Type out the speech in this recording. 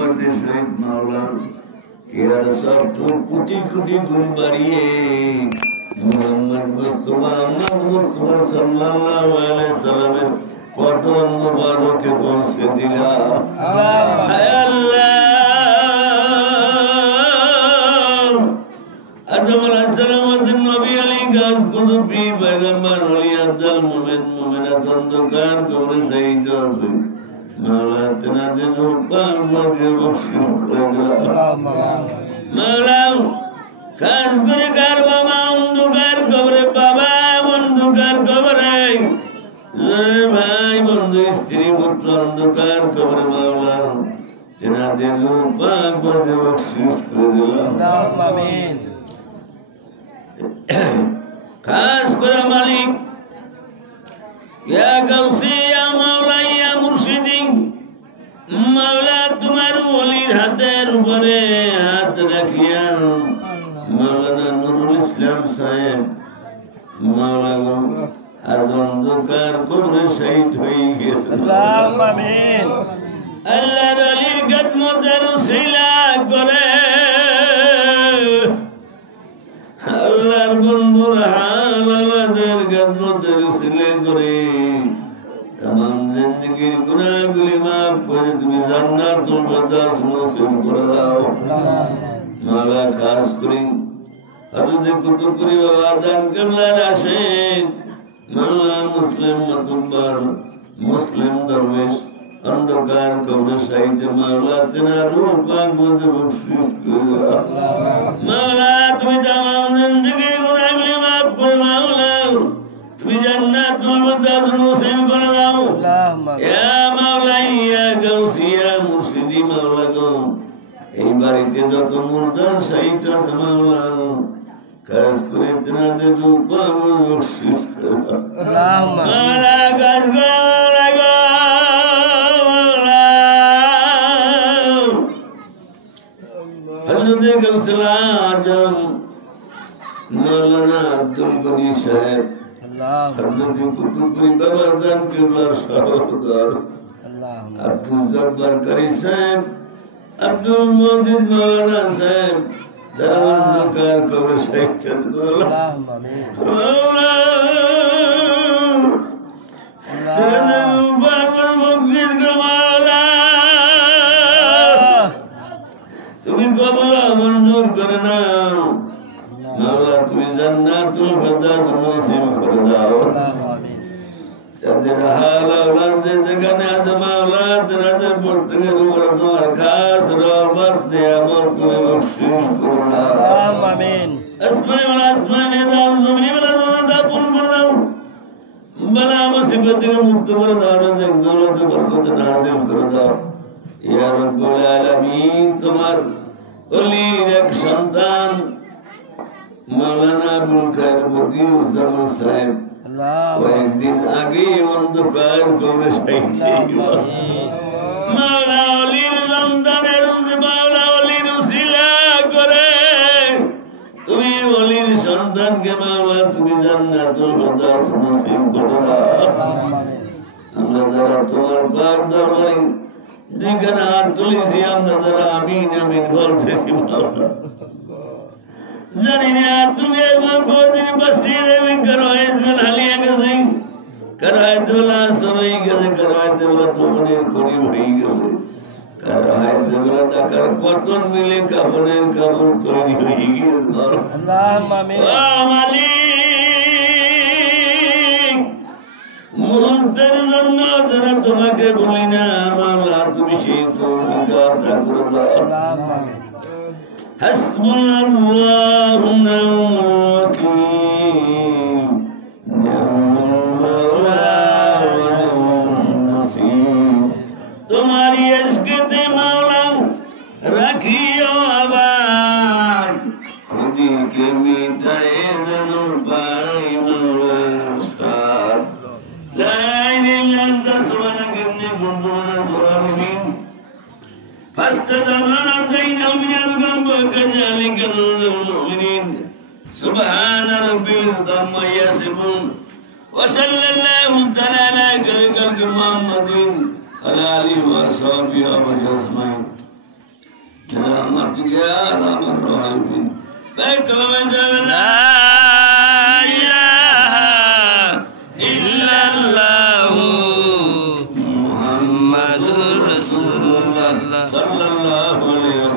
রহমতে শহীদ মাওলা ইয়ার সব কোটি কোটি গুণ বাড়িয়ে মুহাম্মদ মুস্তাফা সাল্লাল্লাহু আলাইহি সাল্লামের কদম মুবারকে পৌঁছে দিলা আল্লাহ আদম আলাইহিস সালামের নবী আলী গাছ কুতুবী পয়গম্বর ওলি আফজাল মুমিন মুমিনাত অন্ধকার কবরে শহীদ আছে মাওলা তেনাদের পাক বাজে বখশিশ করে দিলা মাওলা কাজ করে কার বাবা অন্ধকার কবরে বাবা অন্ধকার কবরে ভাই বন্ধু স্ত্রী পুত্র অন্ধকার কবরে মাওলা তেনাদের পাক বাজে বখশিশ করে দিলা আমিন খাস করে মালিক ইয়া গাউসি ইয়া মাওলা ইয়া মুর্শিদি মাওলা তোমার ওলির হাতের উপরে হাত রাখিয়া মাওলানা নুরুল ইসলাম সাহেব মাওলা গো আর অন্ধকার কবরে শহীদ হয়ে গেছে আল্লাহুম্মা আমিন আল্লাহর ওলির খিদমতের উসিলা করে আল্লাহর বন্ধুর হাল আমাদের খিদমতের উসিলা করে तमाम जिंदगी गुनाहগুলি maaf করে তুমি জান্নাতুল ফিরদাউস নসিব করে দাও মাওলা খাস করে হযরত কুতুবপুরি বাবা দান কিবলার আশিক মাওলা মুসলিম মাতুব্বার মুসলিম দরবেশ অন্ধকার কবরে শহীদ মাওলা তেনার রূহ পাক মধ্যে বখশিশ করে দাও মাওলা তুমি तमाम जिंदगी গুনাহগুলি maaf করে মাওলা তুমি জান্নাতুল ফিরদাউস নসিব করে দাও ইয়া মাওলা ইয়া গাউসি ইয়া মুর্শিদি মাওলা গো এই বাড়িতে যত মুর্দার শহীদ আছে মাওলা কাজ করে তেনাদের রূহ পাক বখশিশ করে দাও মাওলা কাজ করে মাওলা গো মাওলা হযরত গাউসুল আজম মাওলানা আব্দুল গনি সাহেব হযরত কুতুবপুরি বাবা দান কিবলার সহোদর আব্দুল জব্বার কারি সাহেব আব্দুল মজিদ মাওলানা সাহেব দরবার কবর শহীদ আল্লাহুম্মা আমিন তুমি কবুল মঞ্জুর করে নাও মাওলা তুমি জান্নাতুল ফিরদাউস নসিব করে দাও আমিন যাদের হাল আওলাদ যেখানে আছে মাওলা তাদের প্রত্যেকের উপর তোমার খাস রহমত নিয়ামত তুমি বখশিশ করে দাও আমিন আসমানে ওয়াল আসমানে দাও জমিনে ওয়াল জমিনে দাও পূর্ণ করে দাও বালা মুসিবত থেকে মুক্ত করে দাও রিজিক দৌলত বরকত নাযিল করে দাও ইয়া রাব্বুল আলামিন তোমার ওলির এক সন্তান মাওলানা আবুল খায়ের মতিউজ্জামান সাহেব কয়েকদিন আগে অন্ধকার কবরে শহীদ মাওলা ওলির সন্তানের মাওলা ওলির উসিলা করে তুমি ওলির সন্তানকে মাওলা তুমি জান্নাতুল ফিরদাউস নসিব করে দাও আমরা যারা তোমার পাক দরবারে যেখানে হাত তুলেছি আমরা যারা আমিন আমিন বলতেছি মাওলা জানি না তুমি কোদিন বসিরে में करवायत में हालिया গেছে करवायत वाला সরই গেছে करवायत वाला তোমাদের করি হই গেছে करवायत वाला টাকার কতন মিলে কাপড়ের কাপড় তৈরি হয়ে গেছে আল্লাহুম্মা আমিন ওয়া মালিক মুহূর্তের জন্য যারা তোমাকে বলি না মাওলা তুমি সেই তৌফিক আতা করে দাও আল্লাহুম্মা আমিন حسبنا الله ونعم الوكيل نعم المولى ونعم النصير तुम्हारी इश्क ते मौला रखियो आबाद खुदी के मिटाए जरूर पाई मौला साथ ला इलाहा इल्ला अंता सुब्हानक inni kuntu minaz zalimin فاستجبنا نجيناه من الغم وكذلك ننجي المؤمنين سبحان ربي العزة عما يصفون وصلى الله تعالى على خير خلق محمد وعلى آله وصحبه أجمعين برحمتك يا ارحم الراحمين بكلمة لا إله إلا الله محمد رسول الله صلى الله عليه وسلم